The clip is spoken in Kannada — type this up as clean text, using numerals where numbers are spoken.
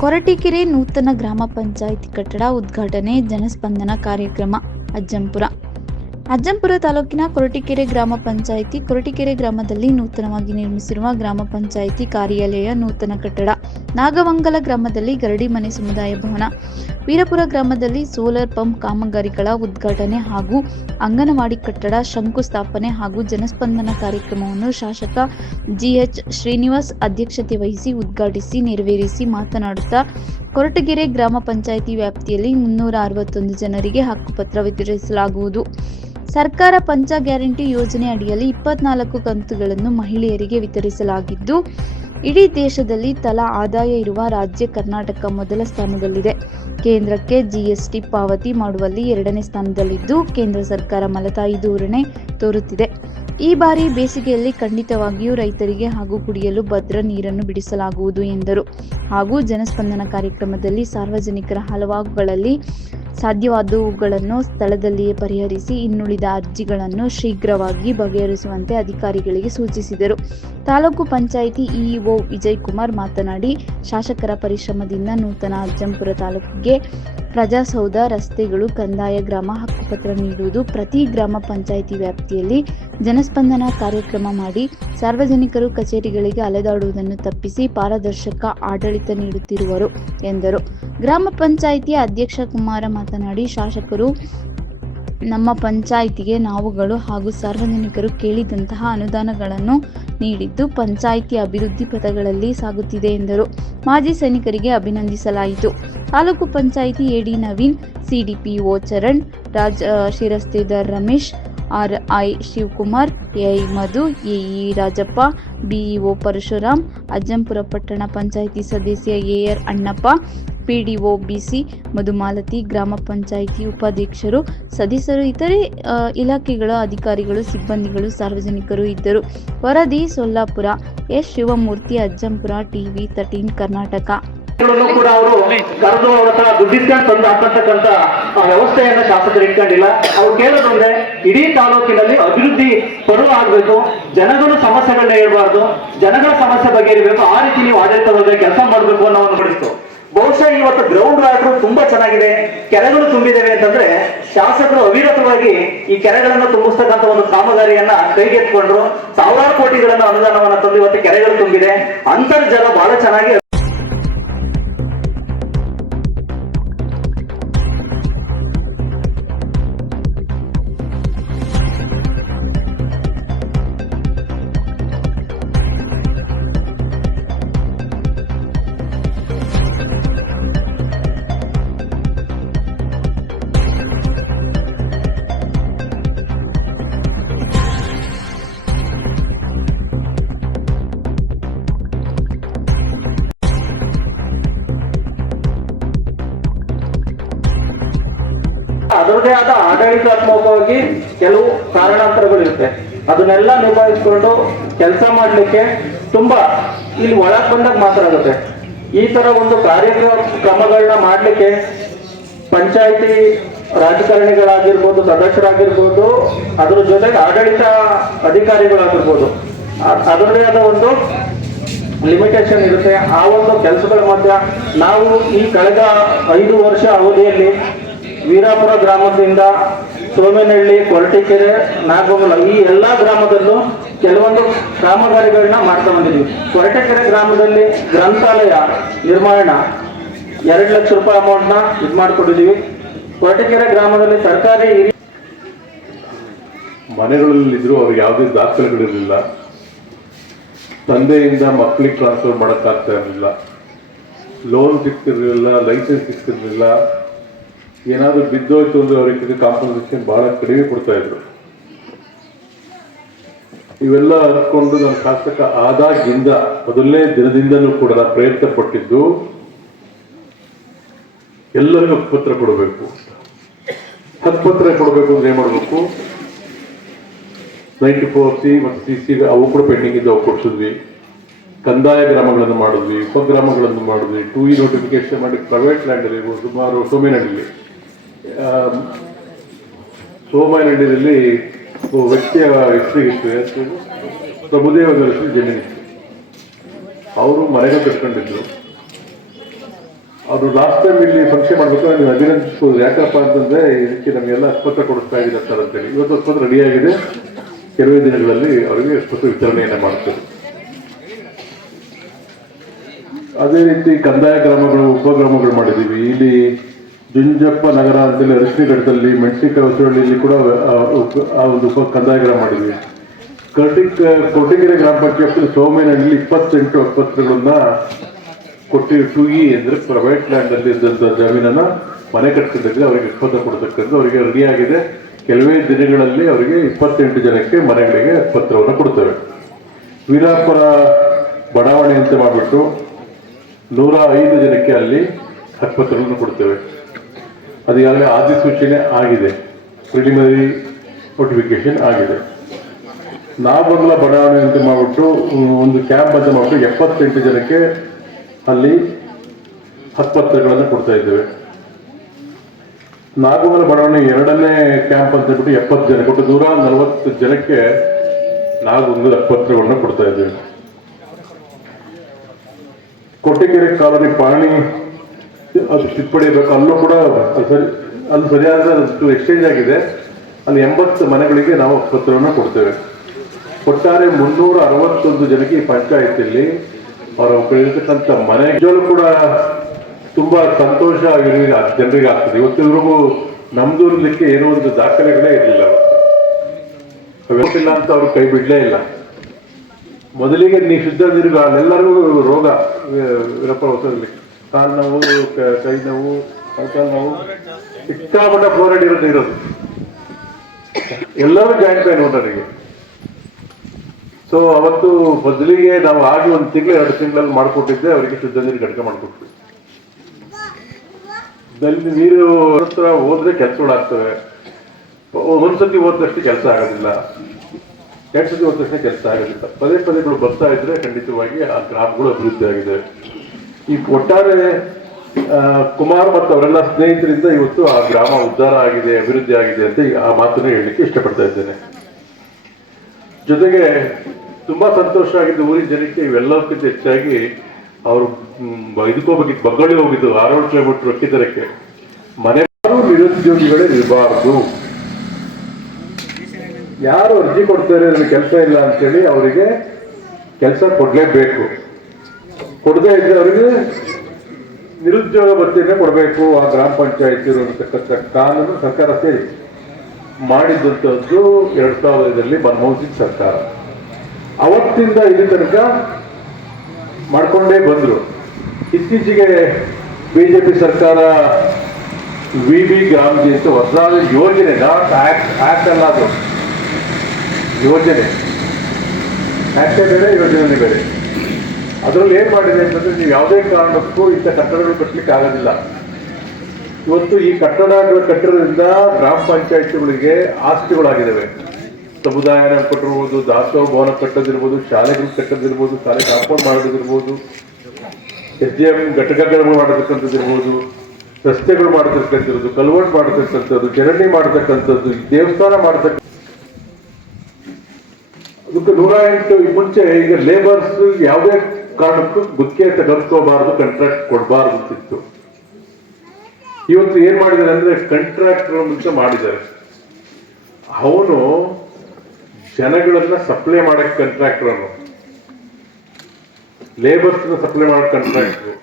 ಕೊರಟೀಕೆರೆ ನೂತನ ಗ್ರಾಮ ಪಂಚಾಯಿತಿ ಕಟ್ಟಡ ಉದ್ಘಾಟನೆ, ಜನಸ್ಪಂದನ ಕಾರ್ಯಕ್ರಮ. ಅಜ್ಜಂಪುರ ತಾಲೂಕಿನ ಕೊರಟೀಕೆರೆ ಗ್ರಾಮ ಪಂಚಾಯಿತಿ ಕೊರಟೀಕೆರೆ ಗ್ರಾಮದಲ್ಲಿ ನೂತನವಾಗಿ ನಿರ್ಮಿಸಿರುವ ಗ್ರಾಮ ಪಂಚಾಯಿತಿ ಕಾರ್ಯಾಲಯ ನೂತನ ಕಟ್ಟಡ, ನಾಗವಂಗಲ ಗ್ರಾಮದಲ್ಲಿ ಗರಡಿ ಮನೆ ಸಮುದಾಯ ಭವನ, ವೀರಪುರ ಗ್ರಾಮದಲ್ಲಿ ಸೋಲಾರ್ ಪಂಪ್ ಕಾಮಗಾರಿಗಳ ಉದ್ಘಾಟನೆ ಹಾಗೂ ಅಂಗನವಾಡಿ ಕಟ್ಟಡ ಶಂಕುಸ್ಥಾಪನೆ ಹಾಗೂ ಜನಸ್ಪಂದನ ಕಾರ್ಯಕ್ರಮವನ್ನು ಶಾಸಕ ಜಿಎಚ್ ಶ್ರೀನಿವಾಸ್ ಅಧ್ಯಕ್ಷತೆ ವಹಿಸಿ ಉದ್ಘಾಟಿಸಿ ನೆರವೇರಿಸಿ ಮಾತನಾಡುತ್ತಾ, ಕೊರಟಗೆರೆ ಗ್ರಾಮ ಪಂಚಾಯಿತಿ ವ್ಯಾಪ್ತಿಯಲ್ಲಿ 361 ಜನರಿಗೆ ಹಕ್ಕುಪತ್ರ ವಿತರಿಸಲಾಗುವುದು. ಸರ್ಕಾರ ಪಂಚ ಗ್ಯಾರಂಟಿ ಯೋಜನೆ ಅಡಿಯಲ್ಲಿ 24 ಕಂತುಗಳನ್ನು ಮಹಿಳೆಯರಿಗೆ ವಿತರಿಸಲಾಗಿದ್ದು, ಇಡೀ ದೇಶದಲ್ಲಿ ತಲಾ ಆದಾಯ ಇರುವ ರಾಜ್ಯ ಕರ್ನಾಟಕ ಮೊದಲ ಸ್ಥಾನದಲ್ಲಿದೆ. ಕೇಂದ್ರಕ್ಕೆ ಜಿಎಸ್ಟಿ ಪಾವತಿ ಮಾಡುವಲ್ಲಿ 2ನೇ ಸ್ಥಾನದಲ್ಲಿದ್ದು, ಕೇಂದ್ರ ಸರ್ಕಾರ ಮಲತಾಯಿ ಧೋರಣೆ ತೋರುತ್ತಿದೆ. ಈ ಬಾರಿ ಬೇಸಿಗೆಯಲ್ಲಿ ಖಂಡಿತವಾಗಿಯೂ ರೈತರಿಗೆ ಹಾಗೂ ಕುಡಿಯಲು ಭದ್ರ ನೀರನ್ನು ಬಿಡಿಸಲಾಗುವುದು ಎಂದರು. ಹಾಗೂ ಜನಸ್ಪಂದನ ಕಾರ್ಯಕ್ರಮದಲ್ಲಿ ಸಾರ್ವಜನಿಕರ ಹಲವುಗಳಲ್ಲಿ ಸಾಧ್ಯವಾದವುಗಳನ್ನು ಸ್ಥಳದಲ್ಲಿಯೇ ಪರಿಹರಿಸಿ ಇನ್ನುಳಿದ ಅರ್ಜಿಗಳನ್ನು ಶೀಘ್ರವಾಗಿ ಬಗೆಹರಿಸುವಂತೆ ಅಧಿಕಾರಿಗಳಿಗೆ ಸೂಚಿಸಿದರು. ತಾಲೂಕು ಪಂಚಾಯಿತಿ ಇಇಒ ವಿಜಯಕುಮಾರ್ ಮಾತನಾಡಿ, ಶಾಸಕರ ಪರಿಶ್ರಮದಿಂದ ನೂತನ ಅಜ್ಜಂಪುರ ತಾಲೂಕಿಗೆ ಪ್ರಜಾಸೌಧ, ರಸ್ತೆಗಳು, ಕಂದಾಯ ಗ್ರಾಮ ಹಕ್ಕುಪತ್ರ ನೀಡುವುದು, ಪ್ರತಿ ಗ್ರಾಮ ಪಂಚಾಯಿತಿ ವ್ಯಾಪ್ತಿಯಲ್ಲಿ ಜನಸ್ಪಂದನ ಕಾರ್ಯಕ್ರಮ ಮಾಡಿ ಸಾರ್ವಜನಿಕರು ಕಚೇರಿಗಳಿಗೆ ಅಲೆದಾಡುವುದನ್ನು ತಪ್ಪಿಸಿ ಪಾರದರ್ಶಕ ಆಡಳಿತ ನೀಡುತ್ತಿರುವರು ಎಂದರು. ಗ್ರಾಮ ಪಂಚಾಯಿತಿಯ ಅಧ್ಯಕ್ಷ ಕುಮಾರ ಮಾತನಾಡಿ, ಶಾಸಕರು ನಮ್ಮ ಪಂಚಾಯಿತಿಗೆ ನಾವುಗಳು ಹಾಗೂ ಸಾರ್ವಜನಿಕರು ಕೇಳಿದಂತಹ ಅನುದಾನಗಳನ್ನು ನೀಡಿದ್ದು ಪಂಚಾಯಿತಿ ಅಭಿವೃದ್ಧಿ ಪಥಗಳಲ್ಲಿ ಸಾಗುತ್ತಿದೆ ಎಂದರು. ಮಾಜಿ ಸೈನಿಕರಿಗೆ ಅಭಿನಂದಿಸಲಾಯಿತು. ತಾಲೂಕು ಪಂಚಾಯಿತಿ ಎಡಿ ನವೀನ್, ಸಿಡಿಪಿಒ ಚರಣ್, ಶಿರಸ್ತೇದಾರ್ Ramesh, RI Shivakumar, AI Madhu, AE Rajappa, BEO Parashuram, Ajjampura ಪಟ್ಟಣ ಪಂಚಾಯಿತಿ ಸದಸ್ಯ AR Annappa, PDO BC Madhumalathi, ಗ್ರಾಮ ಪಂಚಾಯಿತಿ ಉಪಾಧ್ಯಕ್ಷರು, ಸದಸ್ಯರು, ಇತರೆ ಇಲಾಖೆಗಳ ಅಧಿಕಾರಿಗಳು, ಸಿಬ್ಬಂದಿಗಳು, ಸಾರ್ವಜನಿಕರು ಇದ್ದರು. ವರದಿ ಸೊಲ್ಲಾಪುರ. S Shivamurthy, Ajjampura, TV 13 Karnataka. ಕೂಡ ಅವರು ಕರೆದು ಅವರ ಹತ್ರ ದುಡ್ಡಿಸ್ಕೊಂಡು ತಂದು ಹಾಕತಕ್ಕಂತ ವ್ಯವಸ್ಥೆಯನ್ನ ಶಾಸಕರು ಇಟ್ಕೊಂಡಿಲ್ಲ. ಅವ್ರು ಕೇಳೋದಂದ್ರೆ ಇಡೀ ತಾಲೂಕಿನಲ್ಲಿ ಅಭಿವೃದ್ಧಿ ಪರ್ವ ಆಗ್ಬೇಕು, ಜನಗಳ ಸಮಸ್ಯೆಗಳನ್ನ ಹೇಳ್ಬಾರ್ದು, ಜನಗಳ ಸಮಸ್ಯೆ ಬಗೆಹರಿಬೇಕು, ಆ ರೀತಿ ನೀವು ಆಡಳಿತ ಕೆಲಸ ಮಾಡಬೇಕು ಅನ್ನೋ ಒಂದು ಪಡಿಸ್ತು. ಬಹುಶಃ ಇವತ್ತು ಗ್ರೌಂಡ್ ವಾಟರ್ ತುಂಬಾ ಚೆನ್ನಾಗಿದೆ, ಕೆರೆಗಳು ತುಂಬಿದ್ದೇವೆ ಅಂತಂದ್ರೆ ಶಾಸಕರು ಅವಿರತವಾಗಿ ಈ ಕೆರೆಗಳನ್ನು ತುಂಬಿಸ್ತಕ್ಕಂಥ ಒಂದು ಕಾಮಗಾರಿಯನ್ನ ಕೈಗೆತ್ಕೊಂಡ್ರು. ಸಾವಿರಾರು ಕೋಟಿಗಳನ್ನ ಅನುದಾನವನ್ನ ತಂದು ಇವತ್ತು ಕೆರೆಗಳು ತುಂಬಿದೆ. ಅಂತರ್ಜಲ ಬಹಳ ಚೆನ್ನಾಗಿ ಅದರದೇ ಆದ ಆಡಳಿತಾತ್ಮಕವಾಗಿ ಕೆಲವು ಕಾರಣಾಂತರಗಳಿರುತ್ತೆ. ಅದನ್ನೆಲ್ಲ ನಿಭಾಯಿಸಿಕೊಂಡು ಕೆಲಸ ಮಾಡಲಿಕ್ಕೆ ತುಂಬಾ ಇಲ್ಲಿ ಒಳಗ್ ಬಂದಾಗ ಮಾತ್ರ ಆಗುತ್ತೆ. ಈ ತರ ಒಂದು ಕಾರ್ಯಕ್ರಮಗಳನ್ನ ಮಾಡಲಿಕ್ಕೆ ಪಂಚಾಯಿತಿ ರಾಜಕಾರಣಿಗಳಾಗಿರ್ಬೋದು, ಸದಸ್ಯರಾಗಿರ್ಬೋದು, ಅದ್ರ ಜೊತೆಗೆ ಆಡಳಿತ ಅಧಿಕಾರಿಗಳಾಗಿರ್ಬೋದು, ಅದರದೇ ಆದ ಒಂದು ಲಿಮಿಟೇಷನ್ ಇರುತ್ತೆ. ಆ ಒಂದು ಕೆಲಸಗಳ ಮಧ್ಯ ನಾವು ಈ ಕಳೆದ 5 ವರ್ಷ ಅವಧಿಯಲ್ಲಿ ವೀರಾಪುರ ಗ್ರಾಮದಿಂದ ಸೋಮೇನಹಳ್ಳಿ, ಕೊರಟೀಕೆರೆ, ನಾಗವಂಗಲ ಈ ಎಲ್ಲಾ ಗ್ರಾಮದಲ್ಲೂ ಕೆಲವೊಂದು ಕಾಮಗಾರಿಗಳನ್ನ ಮಾಡ್ತಾ ಬಂದಿದ್ವಿ. ಕೊರಟೀಕೆರೆ ಗ್ರಾಮದಲ್ಲಿ ಗ್ರಂಥಾಲಯ ನಿರ್ಮಾಣ 2 ಲಕ್ಷ ರೂಪಾಯಿ ಅಮೌಂಟ್ನ ಇದು ಮಾಡ್ಕೊಂಡಿದ್ದೀವಿ. ಕೊರಟೀಕೆರೆ ಗ್ರಾಮದಲ್ಲಿ ಸರ್ಕಾರಿ ಮನೆಗಳಲ್ಲಿದ್ರು ಅವ್ರಿಗೆ ಯಾವುದೇ ದಾಖಲೆಗಳಿರಲಿಲ್ಲ. ತಂದೆಯಿಂದ ಮಕ್ಕಳಿಗೆ ಟ್ರಾನ್ಸ್ಫರ್ ಮಾಡೋಕ್ಕಾಗ್ತಾ ಇರಲಿಲ್ಲ, ಲೋನ್ ಸಿಗ್ತಿರ್ಲಿಲ್ಲ, ಲೈಸೆನ್ಸ್ ಸಿಗ್ತಿರ್ಲಿಲ್ಲ. ಏನಾದರೂ ಬಿದ್ದೋಯ್ತು ಅಂದ್ರೆ ಅವರಿಗೆ ಕಾಂಪನ್ಸೇಷನ್ ಬಹಳ ಕಡಿಮೆ ಕೊಡ್ತಾ ಇದ್ರು. ಇವೆಲ್ಲ ಹತ್ಕೊಂಡು ನನ್ನ ಶಾಸಕ ಆದಾಗಿಂದ ಮೊದಲನೇ ದಿನದಿಂದಲೂ ಕೂಡ ನಾನು ಪ್ರಯತ್ನ ಪಟ್ಟಿದ್ದು ಎಲ್ಲರಿಗೂ ಹಕ್ಕುಪತ್ರ ಕೊಡಬೇಕು. ಹಕ್ಕುಪತ್ರ ಕೊಡಬೇಕು ಅಂದ್ರೆ ಏನ್ ಮಾಡಬೇಕು, 94C ಮತ್ತು CC ಅವು ಕೂಡ ಪೆಂಡಿಂಗ್ ಇದ್ದು ಅವು ಕೊಡ್ಸಿದ್ವಿ. ಕಂದಾಯ ಗ್ರಾಮಗಳನ್ನು ಮಾಡಿದ್ವಿ, ಉಪಗ್ರಾಮಗಳನ್ನು ಮಾಡಿದ್ವಿ, 2E ನೋಟಿಫಿಕೇಶನ್ ಮಾಡಿ ಪ್ರೈವೇಟ್ ಲ್ಯಾಂಡ್ ಅಲ್ಲಿ ಸುಮಾರು ಸೋಮೇನಹಳ್ಳಿಯಲ್ಲಿ ವ್ಯಕ್ತಿಯ ಹೆಸರಿಗಿತ್ತು, ಪ್ರಭುದೇವ ಹೆಸರು ಜಮೀನಿತ್ತು. ಅವರು ಮನೆಗೆ ಕಟ್ಕೊಂಡಿದ್ರು. ಅವರು ಲಾಸ್ಟ್ ಟೈಮ್ ಇಲ್ಲಿ ಫಂಕ್ಷನ್ ಮಾಡ್ಬೇಕಾದ್ರೆ ನೀವು ಅಭಿನಂದಿಸ್ಬೋದು. ಯಾಕಪ್ಪ ಅಂತಂದ್ರೆ ಇದಕ್ಕೆ ನಮಗೆಲ್ಲ ಆಸ್ಪತ್ರೆ ಕೊಡಿಸ್ತಾ ಇದ್ದೀರಾ ಸರ್ ಅಂತೇಳಿ. ಇವತ್ತು ಆಸ್ಪತ್ರೆ ರೆಡಿಯಾಗಿದೆ, ಕೆಲವೇ ದಿನಗಳಲ್ಲಿ ಅವರಿಗೆ ಆಸ್ಪತ್ರೆ ವಿತರಣೆಯನ್ನು ಮಾಡ್ತಾರೆ. ಅದೇ ರೀತಿ ಕಂದಾಯ ಗ್ರಾಮಗಳು, ಉಪಗ್ರಾಮಗಳು ಮಾಡಿದ್ದೀವಿ. ಇಲ್ಲಿ ಜುಂಜಪ್ಪ ನಗರ ಅಂತೇಳಿ ಅರಸಿನಘಟ್ಟದಲ್ಲಿ, ಮೆಣಸಿನಕಾಯಿ ಹೊಸಳ್ಳಿಯಲ್ಲಿ ಕೂಡ ಆ ಒಂದು ಕಂದಾಯ ಗ್ರಾಮ ಮಾಡಿದ್ವಿ. ಕೊರಟಗೆರೆ ಗ್ರಾಮ ಪಂಚಾಯತ್ ಸೋಮೇನಹಳ್ಳಿ 28 ಆಸ್ಪತ್ರೆಗಳನ್ನ ಕೊಟ್ಟಿ 2E ಅಂದ್ರೆ ಪ್ರೈವೇಟ್ ಲ್ಯಾಂಡ್ ಅಲ್ಲಿ ಇದ್ದಂತ ಜಮೀನನ್ನ ಮನೆ ಕಟ್ಕೊಂಡಿದ್ರೆ ಅವರಿಗೆ ಆಸ್ಪತ್ರೆ ಕೊಡ್ತಕ್ಕಂಥ ಅವರಿಗೆ ರೆಡಿ ಆಗಿದೆ. ಕೆಲವೇ ದಿನಗಳಲ್ಲಿ ಅವರಿಗೆ 28 ಜನಕ್ಕೆ ಮನೆಗಳಿಗೆ ಆಸ್ಪತ್ರೆಯನ್ನು ಕೊಡ್ತೇವೆ. ವೀರಾಪುರ ಬಡಾವಣೆ ಅಂತ ಮಾಡಿಬಿಟ್ಟು 105 ಜನಕ್ಕೆ ಅಲ್ಲಿ ಆಸ್ಪತ್ರೆಗಳನ್ನು ಕೊಡ್ತೇವೆ. ಅದು ಈಗಾಗಲೇ ಅಧಿಸೂಚನೆ ಆಗಿದೆ, ಪ್ರಿಲಿಮಿನರಿ ನೋಟಿಫಿಕೇಶನ್ ಆಗಿದೆ. ನಾಗಮಂಗಲ ಬಡಾವಣೆ ಅಂತ ಮಾಡಿಬಿಟ್ಟು ಒಂದು ಕ್ಯಾಂಪ್ ಅಂತ ಮಾಡಿಬಿಟ್ಟು 78 ಜನಕ್ಕೆ ಅಲ್ಲಿ ಆಸ್ಪತ್ರೆಗಳನ್ನು ಕೊಡ್ತಾ ಇದ್ದೇವೆ. ನಾಗಮಂಗಲ ಬಡಾವಣೆ 2ನೇ ಕ್ಯಾಂಪ್ ಅಂತ ಹೇಳ್ಬಿಟ್ಟು 70 ಜನ ಕೊಟ್ಟು 140 ಜನಕ್ಕೆ ನಾಗಮಂಗಲ ಆಸ್ಪತ್ರೆಗಳನ್ನ ಕೊಡ್ತಾ ಇದ್ದೇವೆ. ಕೊರಟಗೆರೆ ಕಾಲೋನಿ ಪಾಣಿ ಅದು ತಿದ್ದುಪಡಿ ಬೇಕು, ಅಲ್ಲೂ ಕೂಡ ಅಲ್ಲಿ ಸರಿಯಾದ ಎಕ್ಸ್ಚೇಂಜ್ ಆಗಿದೆ. ಅಲ್ಲಿ 80 ಮನೆಗಳಿಗೆ ನಾವು ಆಸ್ಪತ್ರೆಯನ್ನು ಕೊಡ್ತೇವೆ. ಒಟ್ಟಾರೆ 361 ಜನಕ್ಕೆ ಈ ಪಂಚಾಯತಿಯಲ್ಲಿ ಅವರ ಇರತಕ್ಕಂಥ ಮನೆ ನಿಜವೂ ಕೂಡ ತುಂಬಾ ಸಂತೋಷ ಜನರಿಗೆ ಆಗ್ತದೆ. ಇವತ್ತಿವರೆಗೂ ನಮ್ದೂರ್ಲಿಕ್ಕೆ ಏನೋ ಒಂದು ದಾಖಲೆಗಳೇ ಇರಲಿಲ್ಲ, ಇಲ್ಲ ಅಂತ ಅವ್ರು ಕೈ ಬಿಡ್ಲೇ ಇಲ್ಲ. ಮೊದಲಿಗೆ ನೀವು ಶುದ್ಧ ನೀರು ಅಲ್ಲೆಲ್ಲರಿಗೂ ರೋಗ, ವೀರಪ್ಪ ಹೊಸದಲ್ಲಿ ಕಾಲು ನೋವು, ಕೈ ನೋವು, ಕೈಕಾಲು ನೋವು, ಸಿಕ್ಕಾಪಟ್ಟ ಫ್ಲೋರೈಡ್ ಇರೋದು ಎಲ್ಲರೂ ಜಾಯಿಂಟ್ ಪೇನ್ ಉಂಟರಿಗೆ. ಸೊ ಅವತ್ತು ಬದಲಿಗೆ ನಾವು ಆಗಿ 1 ತಿಂಗಳು 2 ತಿಂಗಳಲ್ಲಿ ಮಾಡಿಕೊಟ್ಟಿದ್ದೆ ಅವರಿಗೆ ಶುದ್ಧ ನೀರು ಘಟಕ ಮಾಡಿಕೊಟ್ವಿ. ನಲ್ಲಿ ನೀರು ಹತ್ರ ಹೋದ್ರೆ ಕೆಲಸಗಳಾಗ್ತವೆ. ಒಂದ್ಸತಿ ಹೋದಷ್ಟು ಕೆಲಸ ಆಗೋದಿಲ್ಲ, 2 ಸತಿ ಹೋದಷ್ಟೇ ಕೆಲಸ ಆಗೋದಿಲ್ಲ. ಪದೇ ಪದೇಗಳು ಬರ್ತಾ ಇದ್ರೆ ಖಂಡಿತವಾಗಿ ಆ ಗ್ರಾಮಗಳು ಅಭಿವೃದ್ಧಿ ಆಗಿದೆ. ಈ ಒಟ್ಟಾರೆ ಕುಮಾರ್ ಮತ್ತು ಅವರೆಲ್ಲ ಸ್ನೇಹಿತರಿಂದ ಇವತ್ತು ಆ ಗ್ರಾಮ ಉದ್ಧಾರ ಆಗಿದೆ, ಅಭಿವೃದ್ಧಿ ಆಗಿದೆ ಅಂತ ಆ ಮಾತನ್ನು ಹೇಳಲಿಕ್ಕೆ ಇಷ್ಟಪಡ್ತಾ ಇದ್ದೇನೆ. ಜೊತೆಗೆ ತುಂಬಾ ಸಂತೋಷ ಆಗಿದ್ದು ಊರಿನ ಜನಕ್ಕೆ ಇವೆಲ್ಲಕ್ಕಿಂತ ಹೆಚ್ಚಾಗಿ ಅವರು ಇದಕ್ಕೋಗ್ಬೇಕಿತ್ತು, ಬಗ್ಗಳಿ ಹೋಗಿದ್ದು 6 ಕಿಲೋಮೀಟರ್ ಅಕ್ಕಿದರಕ್ಕೆ. ಮನೆ ನಿರುದ್ಯೋಗಿಗಳೇ ಇರಬಾರ್ದು. ಯಾರು ಅರ್ಜಿ ಕೊಡ್ತಾರೆ ಅದಕ್ಕೆ ಕೆಲಸ ಇಲ್ಲ ಅಂತೇಳಿ ಅವರಿಗೆ ಕೆಲಸ ಕೊಡ್ಲೇಬೇಕು. ಕೊಡದೇ ಇದ್ದರೆ ಅವರಿಗೆ ನಿರುದ್ಯೋಗ ಭತ್ಯೆಯನ್ನು ಕೊಡಬೇಕು. ಆ ಗ್ರಾಮ ಪಂಚಾಯತ್ ಇರತಕ್ಕಂಥ ಕಾನೂನು ಸರ್ಕಾರ ಸೇರಿ ಮಾಡಿದ್ದಂಥದ್ದು 2000ರಲ್ಲಿ ಮನಮೋಹನ್ ಸಿಂಗ್ ಸರ್ಕಾರ. ಅವತ್ತಿಂದ ಇಲ್ಲಿ ತನಕ ಮಾಡ್ಕೊಂಡೇ ಬಂದ್ರು. ಇತ್ತೀಚೆಗೆ ಬಿಜೆಪಿ ಸರ್ಕಾರ VB ಗ್ರಾಮಜಿ ಅಂತ ಹೊಸದಾದ ಯೋಜನೆ, ನಾಟ್ ಆಕ್ಟ್ ಅಲ್ಲ, ಅದು ಯೋಜನೆ. ಆಕ್ಟೇ ಬೇರೆ, ಯೋಜನೆ ಬೇರೆ. ಅದರಲ್ಲಿ ಏನ್ ಮಾಡಿದೆ ಅಂತಂದ್ರೆ, ನೀವು ಯಾವುದೇ ಕಾರಣಕ್ಕೂ ಇಂಥ ಕಟ್ಟಡಗಳು ಕಟ್ಟಲಿಕ್ಕೆ ಆಗೋದಿಲ್ಲ. ಇವತ್ತು ಈ ಕಟ್ಟಡಗಳು ಕಟ್ಟಿರೋದ್ರಿಂದ ಗ್ರಾಮ ಪಂಚಾಯತ್ಗಳಿಗೆ ಆಸ್ತಿಗಳಾಗಿದ್ದಾವೆ. ಸಮುದಾಯನ ಕಟ್ಟಿರ್ಬೋದು, ದಾಸೋಹ ಭವನ ಕಟ್ಟೋದಿರ್ಬೋದು, ಶಾಲೆಗಳು ಕಟ್ಟೋದಿರ್ಬೋದು, ಶಾಲೆ ಕಾಂಪೌಂಡ್ ಮಾಡೋದಿರ್ಬೋದು, SDM ಘಟಕಗಳು ಮಾಡತಕ್ಕಂಥದ್ದಿರ್ಬೋದು, ರಸ್ತೆಗಳು ಮಾಡತಕ್ಕಂಥದ್ದು, ಕಲ್ವರ್ಟ್ ಮಾಡತಕ್ಕಂಥದ್ದು, ಚರಂಡಿ ಮಾಡತಕ್ಕಂಥದ್ದು, ದೇವಸ್ಥಾನ ಮಾಡತಕ್ಕ. ಅದಕ್ಕೆ 108 ಮುಂಚೆ ಈಗ ಲೇಬರ್ಸ್ ಯಾವುದೇ ಕಾರಣಕ್ಕೂ ಗುತ್ತಿಗೆ ತೆಗೆದುಕೋಬಾರ್ದು, ಕಾಂಟ್ರಾಕ್ಟ್ ಕೊಡಬಾರ್ದು ಅಂತಿತ್ತು. ಇವತ್ತು ಏನ್ ಮಾಡಿದ್ದಾರೆ ಅಂದ್ರೆ ಕಾಂಟ್ರಾಕ್ಟರ್ ಅಂತ ಮಾಡಿದ್ದಾರೆ. ಅವನು ಜನಗಳನ್ನ ಸಪ್ಲೈ ಮಾಡಕ್ ಕಾಂಟ್ರಾಕ್ಟರ್, ಲೇಬರ್ಸ್ ಸಪ್ಲೈ ಮಾಡಕ್ ಕಾಂಟ್ರಾಕ್ಟರ್.